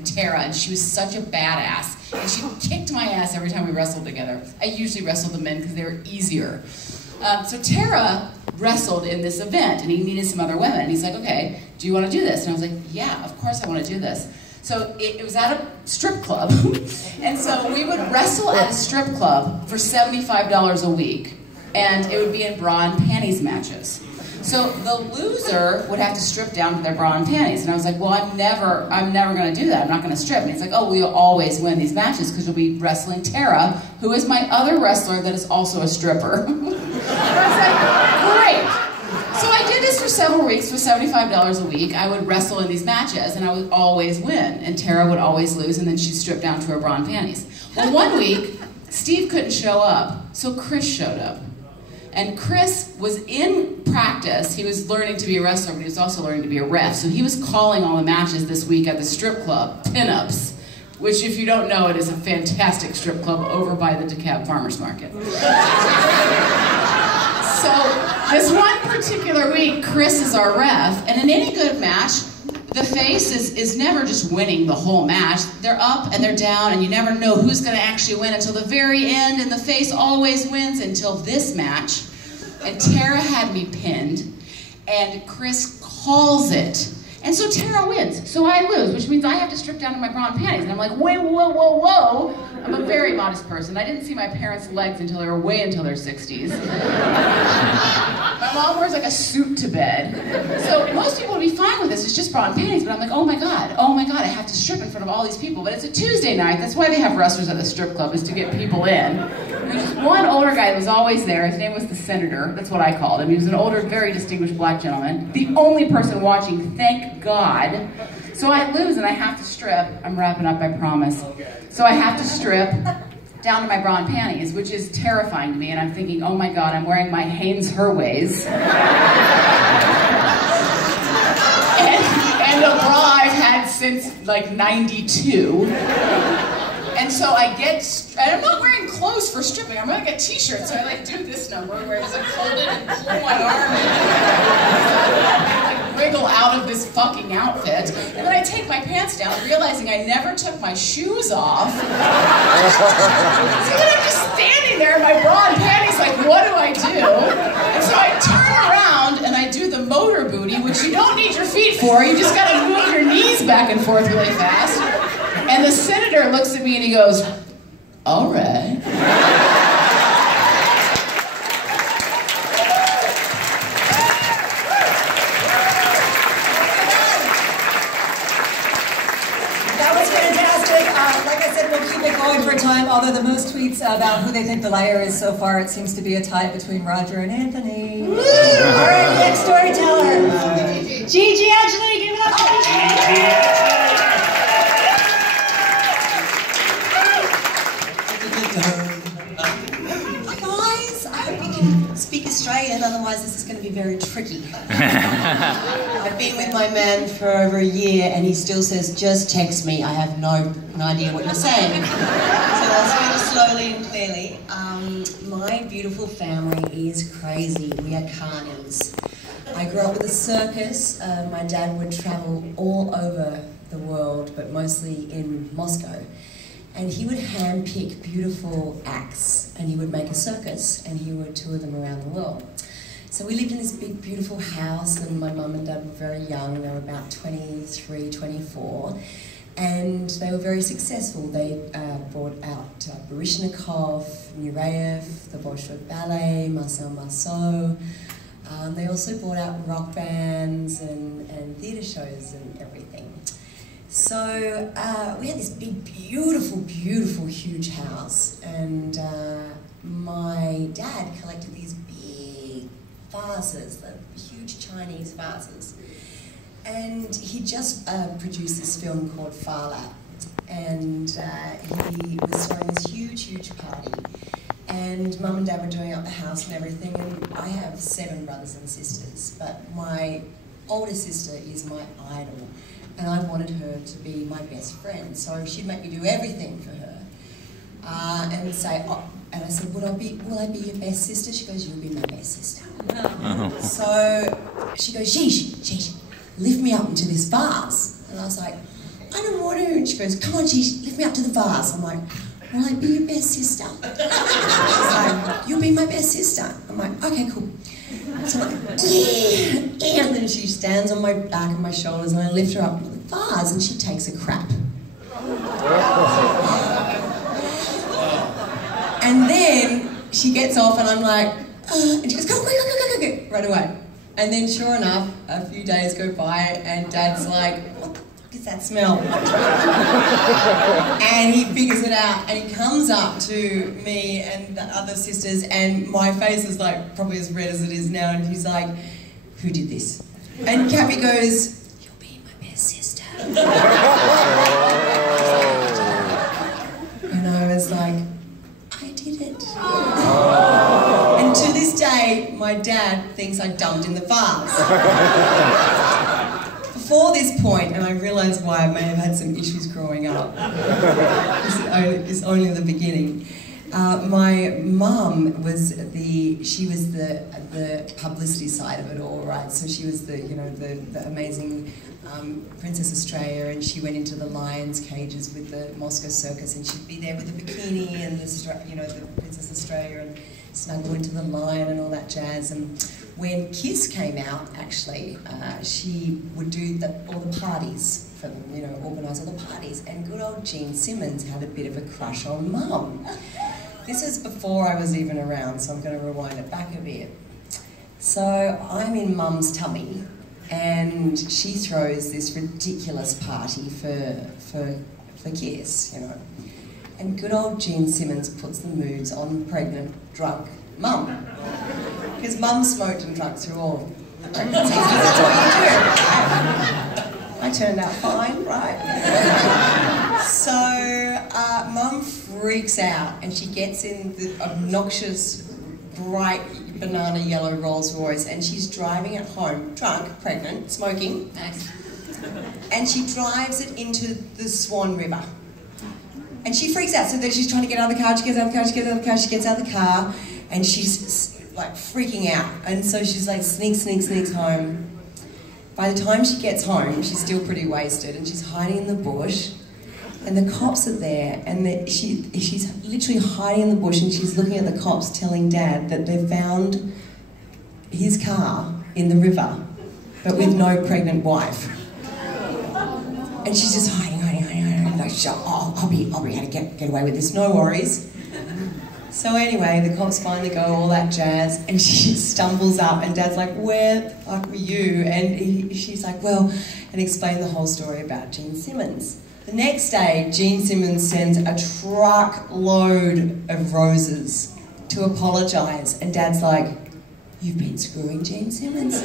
Tara, and she was such a badass, and she kicked my ass every time we wrestled together. I usually wrestled the men because they were easier. So Tara wrestled in this event, and he needed some other women. And he's like, okay, do you want to do this? And I was like, yeah, of course I want to do this. So it was at a strip club, and so we would wrestle at a strip club for $75 a week, and it would be in bra and panties matches. So the loser would have to strip down to their bra and panties, and I was like, well, I'm never going to do that. I'm not going to strip. And he's like, oh, we'll always win these matches because you'll be wrestling Tara, who is my other wrestler that is also a stripper. And I was like, great. So I did this for several weeks for $75 a week. I would wrestle in these matches, and I would always win, and Tara would always lose, and then she'd strip down to her bra and panties. Well, one week, Steve couldn't show up, so Chris showed up. And Chris was in practice. He was learning to be a wrestler, but he was also learning to be a ref. So he was calling all the matches this week at the strip club, Pinups, which, if you don't know, it is a fantastic strip club over by the DeKalb Farmers Market. So this one particular week, Chris is our ref, and in any good match, the face is never just winning the whole match. They're up and they're down, and you never know who's going to actually win until the very end, and the face always wins until this match. And Tara had me pinned, and Chris calls it. And so Tara wins, so I lose, which means I have to strip down to my bra and panties. And I'm like, wait, whoa, whoa, whoa. I'm a very modest person. I didn't see my parents' legs until they were way into their 60s. My mom wears like a suit to bed. So most people would be fine with this. It's just bra and panties. But I'm like, oh my God, I have to strip in front of all these people. But it's a Tuesday night. That's why they have wrestlers at the strip club, is to get people in. There's one older guy that was always there. His name was the Senator. That's what I called him. He was an older, very distinguished black gentleman. The only person watching, thank God. So I lose and I have to strip. I'm wrapping up, I promise. So I have to strip down to my bra and panties, which is terrifying to me, and I'm thinking, oh my God, I'm wearing my Hanes Herways. and a bra I've had since like 92. And so I get, and I'm not wearing clothes for stripping, I'm wearing a t-shirt, so I like do this number where I just like hold it and pull my arm in, like wiggle out of this fucking outfit. And then I take my pants down, realizing I never took my shoes off. So then I'm just standing there in my bra and panties like, what do I do? And so I turn around and I do the motor booty, which you don't need your feet for, you just gotta move your knees back and forth really fast. And the Senator looks at me and he goes, all right. That was fantastic. Like I said, we'll keep it going for a time, although the most tweets about who they think the liar is so far, it seems to be a tie between Roger and Anthony. Woo! All right, next storyteller. Gigi Angeli, give it up for Gigi. Speak Australian, otherwise this is going to be very tricky. I've been with my man for over a year and he still says, just text me, I have no idea what you're saying. So I'll speak slowly and clearly. My beautiful family is crazy. We are carnies. I grew up with a circus. My dad would travel all over the world, but mostly in Moscow. And he would handpick beautiful acts, and he would make a circus, and he would tour them around the world. So we lived in this big, beautiful house, and my mum and dad were very young. They were about 23, 24, and they were very successful. They brought out Baryshnikov, Nureyev, the Bolshoi Ballet, Marcel Marceau. They also brought out rock bands and theatre shows and everything. So we had this big, beautiful, beautiful, huge house, and my dad collected these big vases, the huge Chinese vases, and he just produced this film called Farlap, and he was throwing this huge, huge party, and Mum and Dad were doing up the house and everything, and I have 7 brothers and sisters, but my older sister is my idol. And I wanted her to be my best friend, so she'd make me do everything for her. And say, oh, and I said, will I be your best sister? She goes, you'll be my best sister. So she goes, sheesh, lift me up into this vase. And I was like, I don't want to. And she goes, come on, G, lift me up to the vase. I'm like, will I be your best sister? She's like, you'll be my best sister. I'm like, okay, cool. So I'm like, yeah. And then she stands on my back and my shoulders and I lift her up to the vase and she takes a crap. And then she gets off and I'm like, and she goes, go, right away. And then sure enough, a few days go by and Dad's like, what the fuck is that smell? And he figures it out and he comes up to me and the other sisters and my face is like probably as red as it is now and he's like, who did this? And Cappy goes, you'll be my best sister. And I was like, I did it. And to this day, my dad thinks I dumped in the vase. Before this point, and I realise why I may have had some issues growing up, it's only the beginning. My mum was the publicity side of it all, right? So she was the amazing Princess Australia, and she went into the lions' cages with the Moscow Circus, and she'd be there with the bikini and the Princess Australia, and snuggle into the lion and all that jazz. And when Kiss came out, actually, she would do all the parties for them, organise all the parties. And good old Gene Simmons had a bit of a crush on Mum. This was before I was even around, so I'm going to rewind it back a bit. So I'm in Mum's tummy, and she throws this ridiculous party for Kiss, And good old Gene Simmons puts the moves on pregnant, drunk Mum. Because Mum smoked and drunk through all the pregnancies, that's what you do, right? I turned out fine, right? So Mum freaks out and she gets in the obnoxious, bright banana yellow Rolls Royce and she's driving it home, drunk, pregnant, smoking. Nice. And she drives it into the Swan River. And she freaks out, so then she's trying to get out of the car, she gets out of the car, she gets out of the car, she gets out of the car, and she's like freaking out. And so she's like sneaks home. By the time she gets home, she's still pretty wasted, and she's hiding in the bush, and the cops are there, and she's literally hiding in the bush, and she's looking at the cops telling Dad that they found his car in the river, but with no pregnant wife. And she's just hiding. Like, I'll be able to get away with this, no worries. So anyway, the cops finally go, all that jazz, and she stumbles up, and Dad's like, where the fuck were you? And she's like, well, and explained the whole story about Gene Simmons. The next day, Gene Simmons sends a truckload of roses to apologise, and Dad's like, you've been screwing Gene Simmons.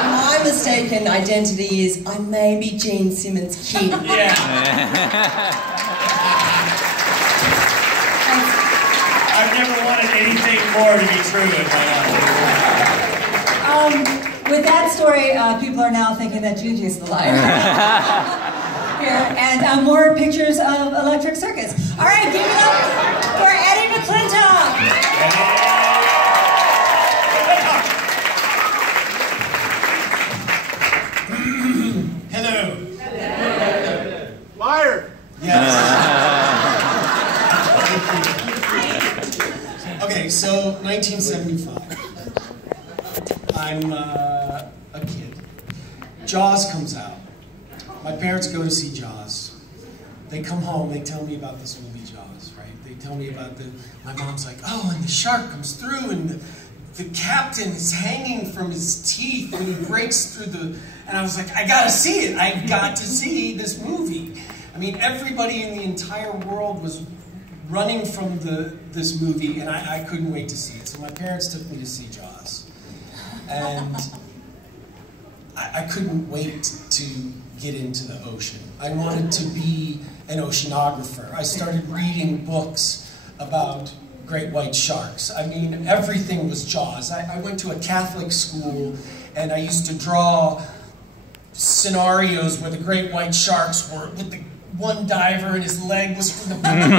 My mistaken identity is I may be Gene Simmons' kid. Yeah. I've never wanted anything more to be true in my life. With that story, people are now thinking that Gigi's the liar. Here, and more pictures of Electric Circus. All right, give it up for Eddie McClintock. Hello. Liar! Yes. Okay, so 1975. I'm a kid. Jaws comes out. My parents go to see Jaws. They come home, they tell me about this movie Jaws, right? They tell me about my mom's like, oh, and the shark comes through and the captain is hanging from his teeth when he breaks through and I was like, I gotta see it. I've got to see this movie. I mean, everybody in the entire world was running from this movie, and I couldn't wait to see it. So my parents took me to see Jaws. And I couldn't wait to get into the ocean. I wanted to be an oceanographer. I started reading books about great white sharks. I mean, everything was Jaws. I went to a Catholic school, and I used to draw scenarios where the great white sharks were with the one diver and his leg was from the blood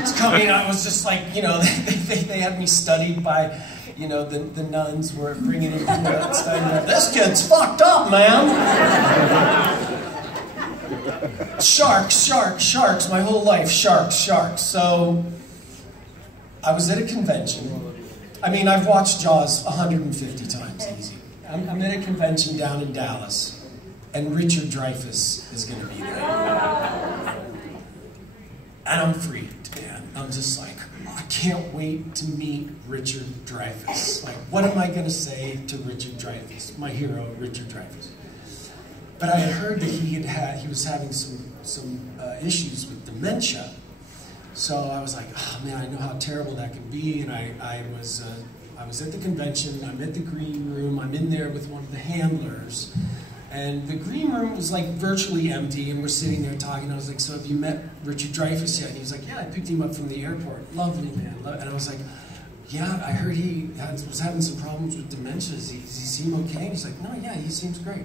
was coming. I was just like, they had me studied by, the nuns were bringing in studying. This kid's fucked up, man. Sharks, my whole life, sharks. So, I was at a convention. I mean, I've watched Jaws 150 times, easy. I'm at a convention down in Dallas, and Richard Dreyfuss is gonna be there. And I'm freaked, man. I'm just like, I can't wait to meet Richard Dreyfuss. Like, what am I gonna say to Richard Dreyfuss, my hero, Richard Dreyfuss? But I had heard that he was having some issues with dementia. So I was like, oh man, I know how terrible that can be. And I was at the convention. I'm at the green room. I'm in there with one of the handlers. And the green room was like virtually empty, and we're sitting there talking. I was like, so have you met Richard Dreyfuss yet? And he was like, yeah, I picked him up from the airport. Lovely man. And I was like, yeah, I heard he was having some problems with dementia. Does he seem okay? And he's like, no, yeah, he seems great.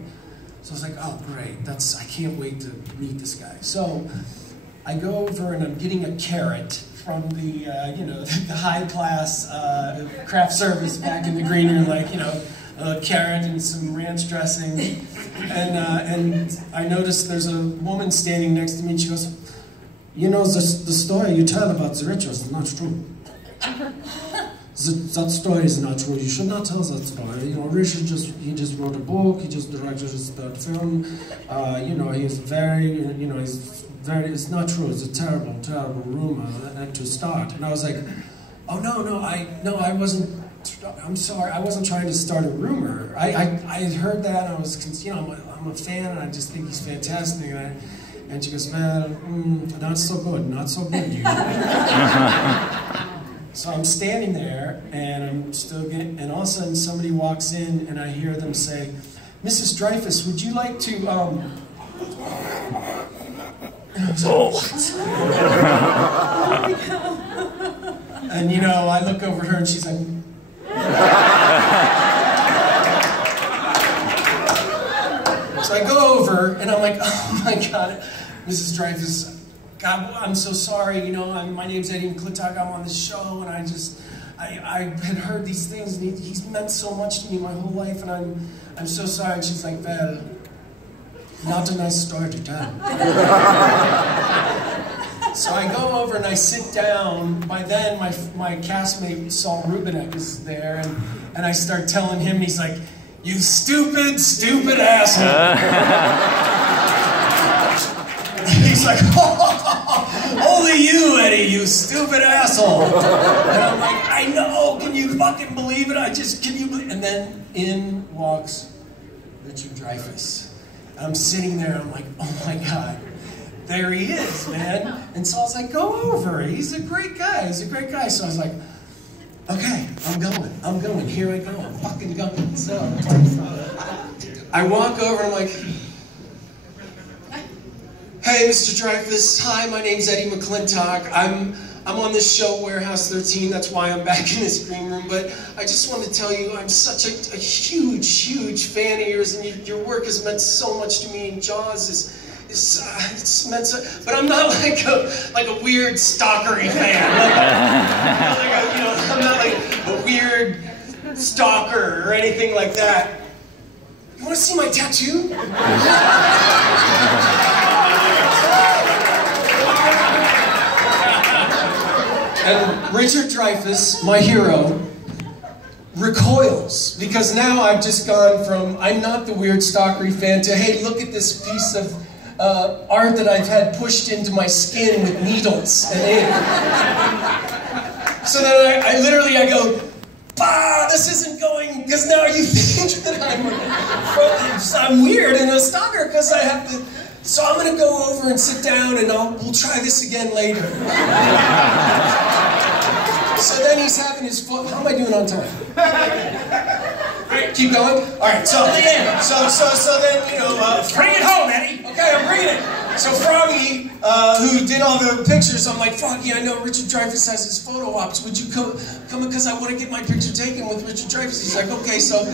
So I was like, oh, great. I can't wait to meet this guy. So I go over and I'm getting a carrot from the, the high-class craft service back in the green room, like, a carrot and some ranch dressing. And I noticed there's a woman standing next to me, and she goes, the story you tell about the rituals is not true. That story is not true. You should not tell that story. Richard just wrote a book. He just directed his third film. He's very, it's not true. It's a terrible, terrible rumor to start. And I was like, oh no, I wasn't. I'm sorry, I wasn't trying to start a rumor. I had heard that, and I was, I'm a fan, and I just think he's fantastic. And she goes, man, not so good, you. So I'm standing there, and I'm still getting, and all of a sudden somebody walks in, and I hear them say, Mrs. Dreyfuss, would you like to, and I was like, what? And I look over at her, and she's like, so I go over, and I'm like, oh my God, Mrs. Dreyfuss, God, I'm so sorry, my name's Eddie McClintock, I'm on this show, and I had heard these things, and he's meant so much to me my whole life, and I'm so sorry. And she's like, well, not a nice story to tell. So I go over and I sit down. By then, my castmate Saul Rubinek is there, and I start telling him, and he's like, you stupid asshole. He's like, only you, Eddie, you stupid asshole. And I'm like, I know, can you fucking believe it? Can you believe it? And then in walks Richard Dreyfuss. And I'm sitting there, I'm like, oh my God, there he is, man. And Saul's like, go over, he's a great guy. So I was like, okay, I'm going, here I go, I'm fucking going. So I walk over and I'm like, hey, Mr. Dreyfuss. Hi, my name's Eddie McClintock. I'm on this show, Warehouse 13. That's why I'm back in this green room. But I just want to tell you, I'm such a huge fan of yours, and your work has meant so much to me. And Jaws it's meant so. But I'm not like a weird stalkery fan. I'm not like a weird stalker or anything like that. You want to see my tattoo? And Richard Dreyfuss, my hero, recoils, because now I've just gone from, I'm not the weird stalkery fan, to, hey, look at this piece of art that I've had pushed into my skin with needles and ink. So then I go, bah, this isn't going, because now you think that I'm weird and a stalker, because I have to. So I'm going to go over and sit down, and we'll try this again later. So then he's having his fun. How am I doing on time? Right, keep going. All right, so then, bring it home, Eddie. Okay, I'm bringing it. So Froggy, who did all the pictures, I'm like, Froggy, I know Richard Dreyfuss has his photo ops. Would you come because I want to get my picture taken with Richard Dreyfuss. He's like, okay, so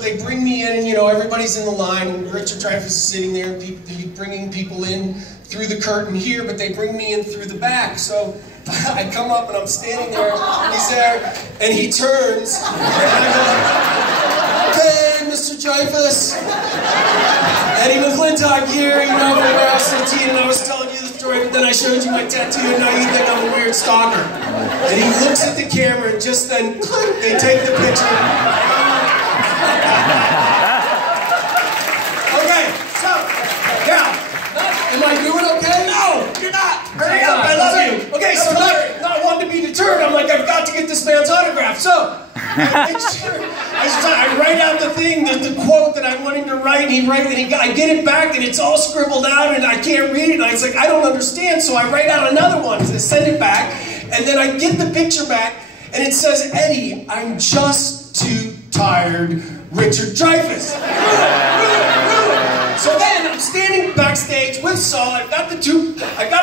they bring me in, and everybody's in the line, and Richard Dreyfuss is sitting there, and bringing people in through the curtain here, but they bring me in through the back. So I come up, and I'm standing there, he's there, and he turns, and I go, hey, Mr. Dreyfuss. Eddie McClintock here, you know, from Warehouse 13, and I was telling you the story, but then I showed you my tattoo, and now you think I'm a weird stalker. And he looks at the camera, and just then, they take the picture. Okay, so, now, am I doing okay? No, you're not. Hurry up, I love you. Okay, so not wanting to be deterred, I'm like, I've got to get this man's autograph. So, I write out the thing, the quote that I want him to write, and I get it back, and it's all scribbled out, and I can't read it, and I was like, I don't understand, so I write out another one, and I send it back, and then I get the picture back, and it says, Eddie, I'm just too tired, Richard Dreyfuss. So then, I'm standing backstage with Saul, I got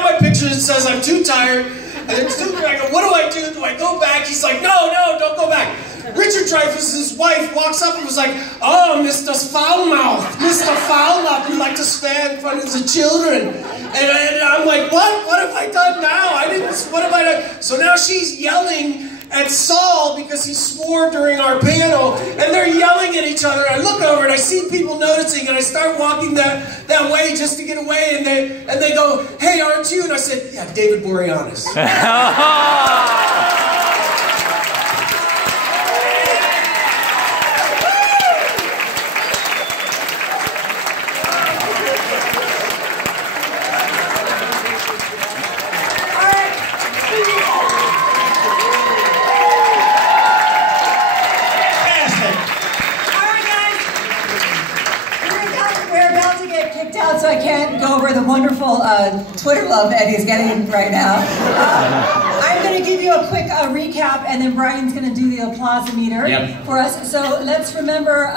my picture that says I'm too tired, and it's too tired. I go, what do I do? Do I go back? He's like, no, don't go back. Richard Dreyfuss' wife walks up and was like, oh, Mr. Foulmouth, you'd like to stand in front of the children. And I'm like, what? What have I done now? What have I done? So now she's yelling at Saul because he swore during our panel, and they're yelling at each other. I look over and I see people noticing, and I start walking that way just to get away, and they go, hey, aren't you? And I said, yeah, David Boreanaz. So I can't go over the wonderful Twitter love Eddie's getting right now. I'm going to give you a quick recap, and then Brian's going to do the applause-meter for us. So let's remember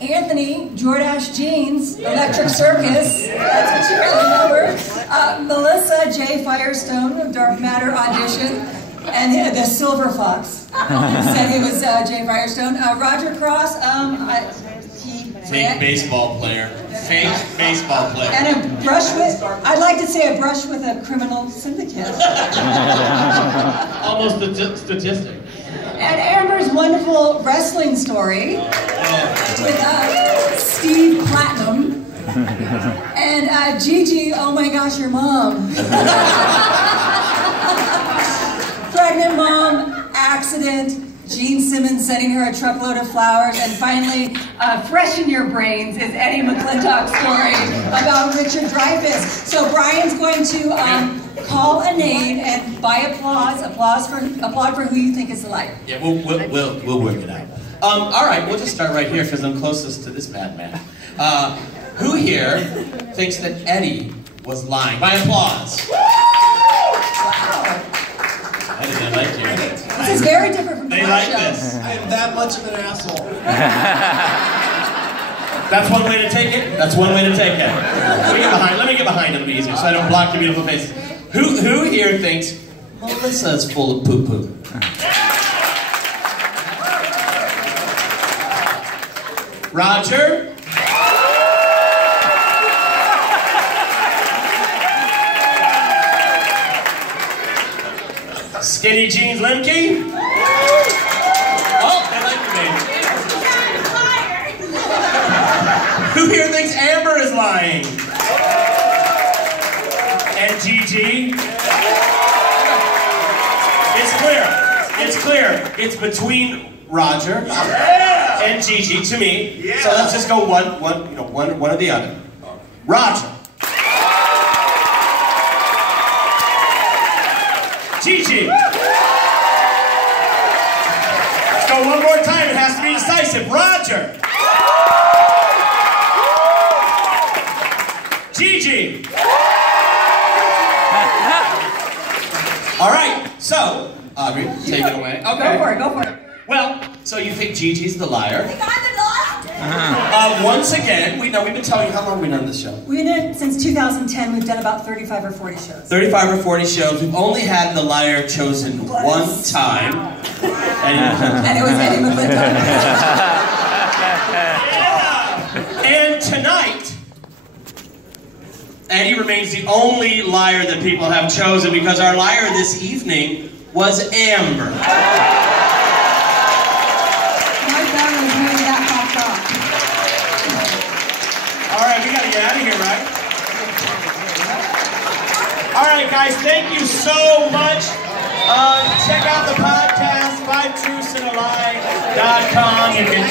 Anthony, Jordache Jeans, Electric Circus, that's what you really remember. Melissa J. Firestone of Dark Matter Audition, and the Silver Fox said he was J. Firestone. Roger Cross, fake baseball player. Fake baseball player. And a brush with, I'd like to say a brush with a criminal syndicate. Almost a statistic. And Amber's wonderful wrestling story with Steve Platinum. And Gigi, oh my gosh, your mom. Pregnant mom, accident. Gene Simmons sending her a truckload of flowers, and finally, fresh in your brains is Eddie McClintock's story about Richard Dreyfuss. So Brian's going to call a name and by applaud for who you think is the liar. Yeah, we'll work it out. All right, we'll just start right here because I'm closest to this bad man. Who here thinks that Eddie was lying? By applause. Wow. Eddie, they like you. This is very different from the They like show. this. I am that much of an asshole. That's one way to take it. That's one way to take it. Let me get behind him, it'll be easier, so I don't block your beautiful faces. Who here thinks Melissa's full of poo-poo? Roger? Skinny Jeans Lemke? Oh, they like you, baby. Who here thinks Amber is lying? And Gigi? It's clear. It's clear. It's between Roger and Gigi to me. So let's just go one or the other. Roger. Gigi. Let's go one more time. It has to be decisive. Roger. Gigi. All right. So, Aubrey, take it away. Okay. Go for it. Well, so you think Gigi's the liar? Think I'm the liar? Once again, we've been telling you how long we've done this show. We've done it since 2010. We've done about 35 or 40 shows. 35 or 40 shows. We've only had the liar chosen one time. And it was Eddie McClintock. And tonight, Eddie remains the only liar that people have chosen because our liar this evening was Amber. My family is really that fucked up. All right, we got right, guys, thank you so much. Check out the podcast, 5truthsandalie.com. You can